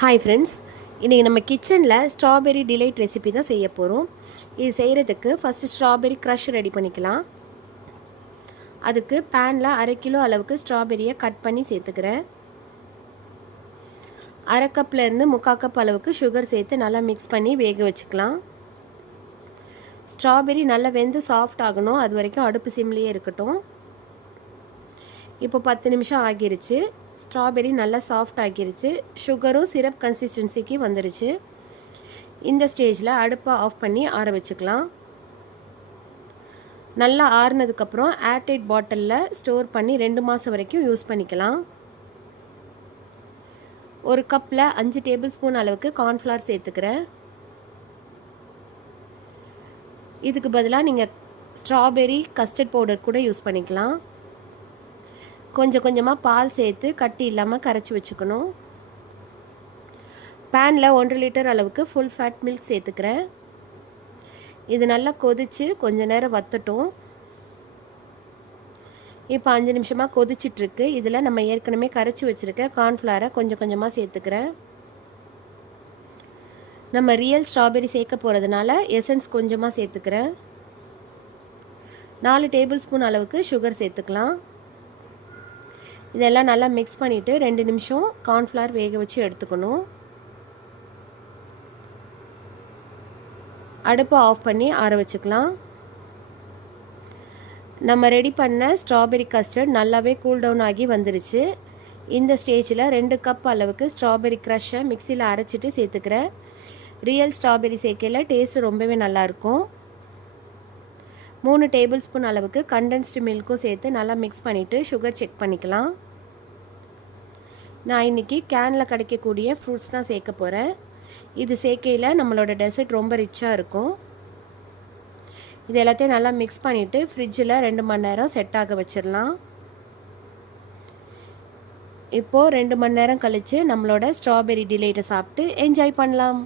Hi friends, இன்றைக்கி நம்ம கிச்சனில் ஸ்ட்ராபெரி டிலைட் ரெசிபி தான் செய்ய போகிறோம். இது செய்கிறதுக்கு ஃபஸ்ட்டு ஸ்ட்ராபெரி க்ரஷ் ரெடி பண்ணிக்கலாம். அதுக்கு பேனில் 1/2 கிலோ அளவுக்கு ஸ்ட்ராபெரியை கட் பண்ணி சேர்த்துக்கிறேன். 1/2 கப்லேருந்து 3/4 கப் அளவுக்கு சுகர் சேர்த்து நல்லா மிக்ஸ் பண்ணி வேக வச்சுக்கலாம். ஸ்ட்ராபெரி நல்லா வெந்து சாஃப்ட் ஆகணும், அது வரைக்கும் அடுப்பு சிம்லேயே இருக்கட்டும். இப்போ 10 நிமிஷம் ஆகிருச்சு. ஸ்ட்ராபெரி நல்லா சாஃப்ட் ஆகிருச்சு. சுகரும் சிரப் கன்சிஸ்டன்சிக்கு வந்துருச்சு. இந்த ஸ்டேஜில் அடுப்பை ஆஃப் பண்ணி ஆற வச்சுக்கலாம். நல்லா ஆறுனதுக்கப்புறம் ஏர்டைட் பாட்டிலில் ஸ்டோர் பண்ணி 2 மாதம் வரைக்கும் யூஸ் பண்ணிக்கலாம். ஒரு கப்பில் 5 டேபிள் ஸ்பூன் அளவுக்கு கார்ன்ஃப்ளவர் சேர்த்துக்கிறேன். இதுக்கு பதிலாக நீங்கள் ஸ்ட்ராபெரி கஸ்டர்ட் பவுடர் கூட யூஸ் பண்ணிக்கலாம். கொஞ்சம் கொஞ்சமாக பால் சேர்த்து கட்டி இல்லாமல் கரைச்சி வச்சுக்கணும். பேனில் 1.5 லிட்டர் அளவுக்கு ஃபுல் ஃபேட் மில்க் சேர்த்துக்கிறேன். இது நல்லா கொதித்து கொஞ்சம் நேரம் வற்றட்டும். இப்போ 5 நிமிஷமாக கொதிச்சிட்ருக்கு. இதில் நம்ம ஏற்கனவே கரைச்சி வச்சுருக்க கார்ன்ஃப்ளவரை கொஞ்சம் கொஞ்சமாக சேர்த்துக்கிறேன். நம்ம ரியல் ஸ்ட்ராபெரி சேர்க்க போகிறதுனால எசன்ஸ் கொஞ்சமாக சேர்த்துக்கிறேன். 4 டேபிள் ஸ்பூன் அளவுக்கு சுகர் சேர்த்துக்கலாம். இதெல்லாம் நல்லா மிக்ஸ் பண்ணிவிட்டு 2 நிமிஷம் கார்ன்ஃப்ளவர் வேக வச்சு எடுத்துக்கணும். அடுப்பை ஆஃப் பண்ணி ஆற வச்சுக்கலாம். நம்ம ரெடி பண்ண ஸ்ட்ராபெரி கஸ்டர்ட் நல்லாவே கூல் டவுன் ஆகி வந்துருச்சு. இந்த ஸ்டேஜில் 2 கப் அளவுக்கு ஸ்ட்ராபெரி க்ரஷ்ஷை மிக்சியில் அரைச்சிட்டு சேர்த்துக்கிறேன். ரியல் ஸ்ட்ராபெரி சேர்க்கையில் டேஸ்ட்டு ரொம்பவே நல்லாயிருக்கும். 3 டேபிள் ஸ்பூன் அளவுக்கு கண்டென்ஸ்டு மில்க்கும் சேர்த்து நல்லா மிக்ஸ் பண்ணிவிட்டு சுகர் செக் பண்ணிக்கலாம். நான் இன்றைக்கி கேனில் கிடைக்கக்கூடிய ஃப்ரூட்ஸ் தான் சேர்க்க போகிறேன். இது சேர்க்கையில் நம்மளோட டெசர்ட் ரொம்ப ரிச்சாக இருக்கும். இது எல்லாத்தையும் நல்லா மிக்ஸ் பண்ணிவிட்டு ஃப்ரிட்ஜில் 2 மணி நேரம் செட் ஆக வச்சிடலாம். இப்போது 2 மணி நேரம் கழித்து நம்மளோட ஸ்ட்ராபெரி டிலைட்டை சாப்பிட்டு என்ஜாய் பண்ணலாம்.